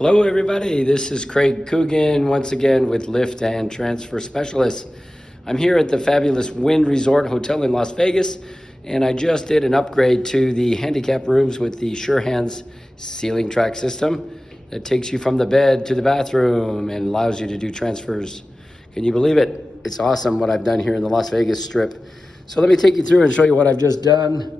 Hello everybody, this is Craig Coogan once again with Lift and Transfer Specialists. I'm here at the fabulous Wynn Resort Hotel in Las Vegas, and I just did an upgrade to the handicap rooms with the SureHands ceiling track system that takes you from the bed to the bathroom and allows you to do transfers. Can you believe it? It's awesome what I've done here in the Las Vegas Strip. So let me take you through and show you what I've just done.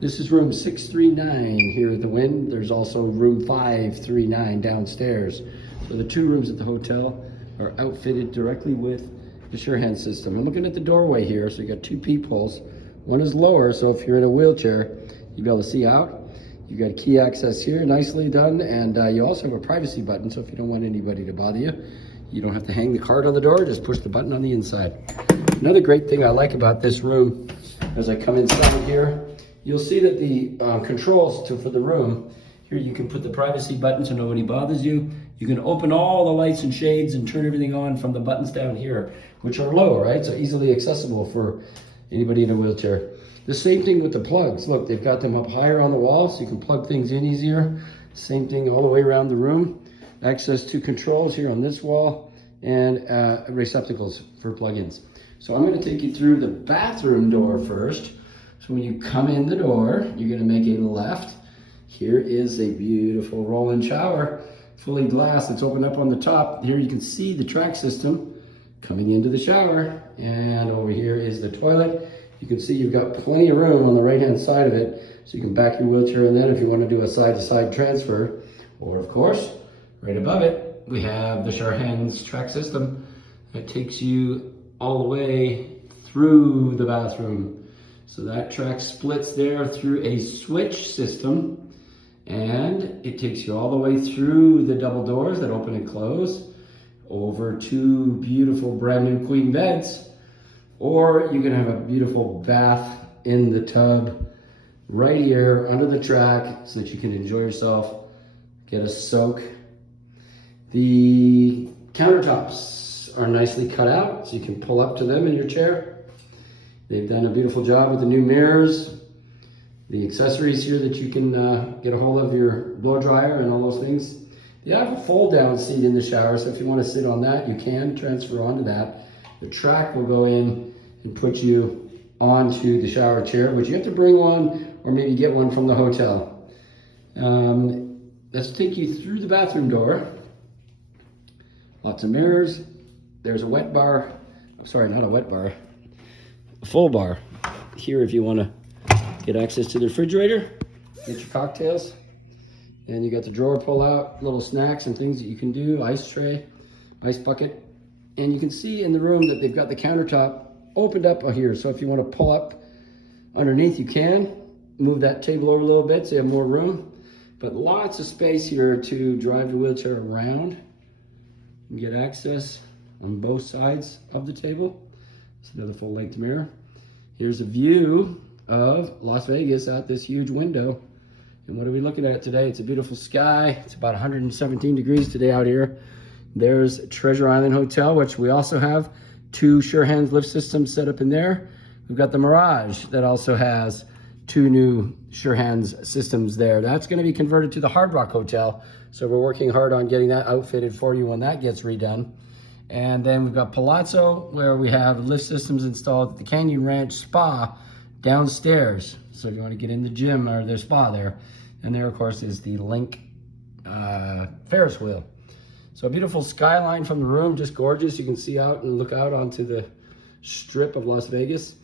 This is room 639 here at the Wynn. There's also room 539 downstairs. So the two rooms at the hotel are outfitted directly with the SureHands system. I'm looking at the doorway here, so you got two peepholes. One is lower, so if you're in a wheelchair, you'll be able to see out. You got key access here, nicely done, and you also have a privacy button, so if you don't want anybody to bother you, you don't have to hang the card on the door, just push the button on the inside. Another great thing I like about this room, as I come inside here, you'll see that the controls for the room, here you can put the privacy button so nobody bothers you. You can open all the lights and shades and turn everything on from the buttons down here, which are low, right? So easily accessible for anybody in a wheelchair. The same thing with the plugs. Look, they've got them up higher on the wall so you can plug things in easier. Same thing all the way around the room. Access to controls here on this wall and receptacles for plugins. So I'm going to take you through the bathroom door first. So when you come in the door, you're going to make a left. Here is a beautiful roll-in shower, fully glass. It's opened up on the top. Here you can see the track system coming into the shower. And over here is the toilet. You can see you've got plenty of room on the right-hand side of it, so you can back your wheelchair in then if you want to do a side-to-side transfer. Or of course, right above it, we have the SureHands track system that takes you all the way through the bathroom. So that track splits there through a switch system, and it takes you all the way through the double doors that open and close, over two beautiful brand new queen beds, or you can have a beautiful bath in the tub right here under the track so that you can enjoy yourself, get a soak. The countertops are nicely cut out so you can pull up to them in your chair. They've done a beautiful job with the new mirrors, the accessories here that you can get a hold of, your blow dryer and all those things. You have a fold down seat in the shower, so if you want to sit on that, you can transfer onto that. The track will go in and put you onto the shower chair, but you have to bring one or maybe get one from the hotel. Let's take you through the bathroom door. Lots of mirrors. There's a wet bar. I'm sorry, not a wet bar. A full bar here if you want to get access to the refrigerator, get your cocktails, and you got the drawer pull out, little snacks and things that you can do, ice tray, ice bucket, and you can see in the room that they've got the countertop opened up here, so if you want to pull up underneath you can, move that table over a little bit so you have more room, but lots of space here to drive the wheelchair around and get access on both sides of the table. It's another full-length mirror. Here's a view of Las Vegas out this huge window. And what are we looking at today? It's a beautiful sky. It's about 117 degrees today out here. There's Treasure Island Hotel, which we also have two SureHands lift systems set up in there. We've got the Mirage that also has two new SureHands systems there. That's going to be converted to the Hard Rock Hotel. So we're working hard on getting that outfitted for you when that gets redone. And then we've got Palazzo, where we have lift systems installed at the Canyon Ranch Spa downstairs. So if you want to get in the gym or their spa there. And there, of course, is the Link Ferris wheel. So a beautiful skyline from the room, just gorgeous. You can see out and look out onto the strip of Las Vegas.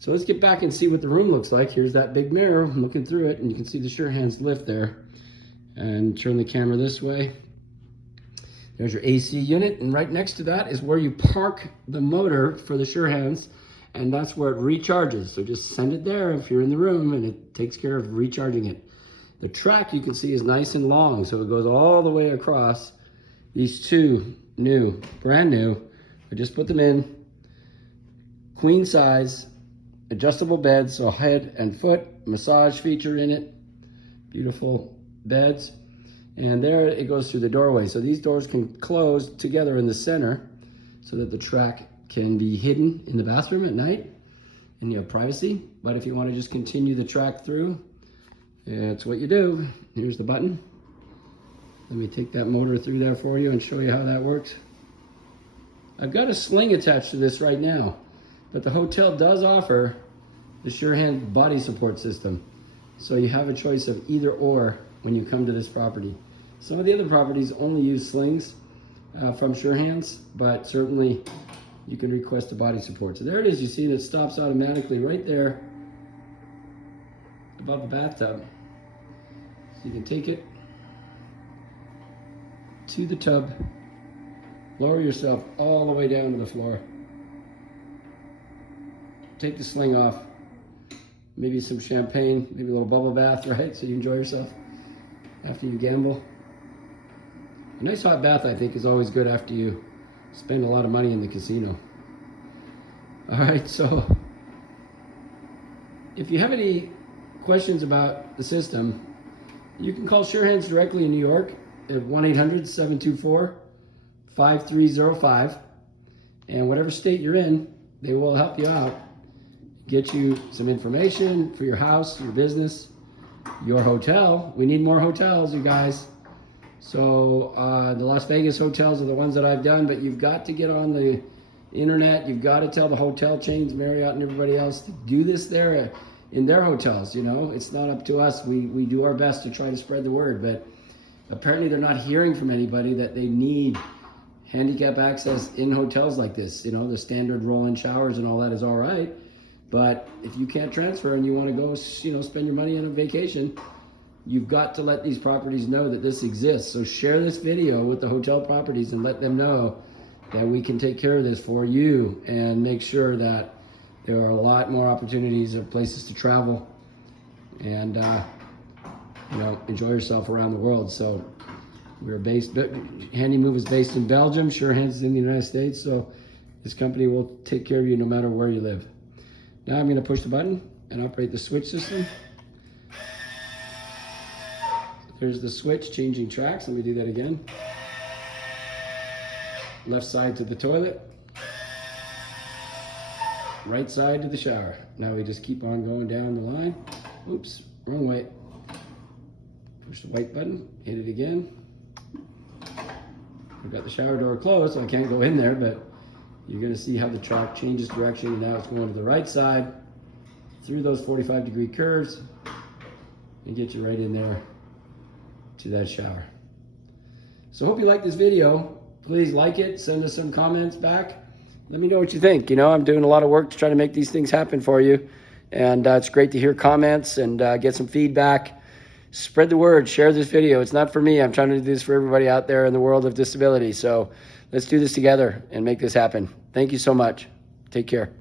So let's get back and see what the room looks like. Here's that big mirror. I'm looking through it, and you can see the SureHands lift there. And turn the camera this way. There's your AC unit, and right next to that is where you park the motor for the SureHands, and that's where it recharges. So just send it there if you're in the room, and it takes care of recharging it. The track, you can see, is nice and long, so it goes all the way across. These two new, brand new, I just put them in, queen size, adjustable beds, so head and foot, massage feature in it, beautiful beds. And there it goes through the doorway. So these doors can close together in the center so that the track can be hidden in the bathroom at night and you have privacy. But if you want to just continue the track through, that's what you do. Here's the button. Let me take that motor through there for you and show you how that works. I've got a sling attached to this right now, but the hotel does offer the Sure-Hands body support system. So you have a choice of either or when you come to this property. Some of the other properties only use slings from Sure-Hands, but certainly you can request a body support. So there it is, you see it stops automatically right there above the bathtub. So you can take it to the tub, lower yourself all the way down to the floor, take the sling off, maybe some champagne, maybe a little bubble bath, right? So you enjoy yourself after you gamble. A nice hot bath, I think, is always good after you spend a lot of money in the casino. All right, so if you have any questions about the system, you can call Sure-Hands directly in New York at 1-800-724-5305. And whatever state you're in, they will help you out, get you some information for your house, your business, your hotel. We need more hotels, you guys. So the Las Vegas hotels are the ones that I've done, but you've got to get on the internet. You've got to tell the hotel chains, Marriott and everybody else, to do this there in their hotels. You know, it's not up to us. We do our best to try to spread the word, but apparently they're not hearing from anybody that they need handicap access in hotels like this. You know, the standard roll-in showers and all that is all right, but if you can't transfer and you want to go, you know, spend your money on a vacation, you've got to let these properties know that this exists. So share this video with the hotel properties and let them know that we can take care of this for you and make sure that there are a lot more opportunities of places to travel and you know, enjoy yourself around the world. So we're based, HandyMove is based in Belgium, Sure-Hands is in the United States, so this company will take care of you no matter where you live. Now I'm going to push the button and operate the switch system. There's the switch changing tracks. Let me do that again. Left side to the toilet. Right side to the shower. Now we just keep on going down the line. Oops, wrong way. Push the white button, hit it again. We've got the shower door closed, so I can't go in there, but you're gonna see how the track changes direction, and now it's going to the right side through those 45-degree curves and get you right in there to that shower. So hope you like this video. Please like it, send us some comments back. Let me know what you think. You know, I'm doing a lot of work to try to make these things happen for you. And it's great to hear comments and get some feedback. Spread the word, share this video. It's not for me. I'm trying to do this for everybody out there in the world of disability. So let's do this together and make this happen. Thank you so much. Take care.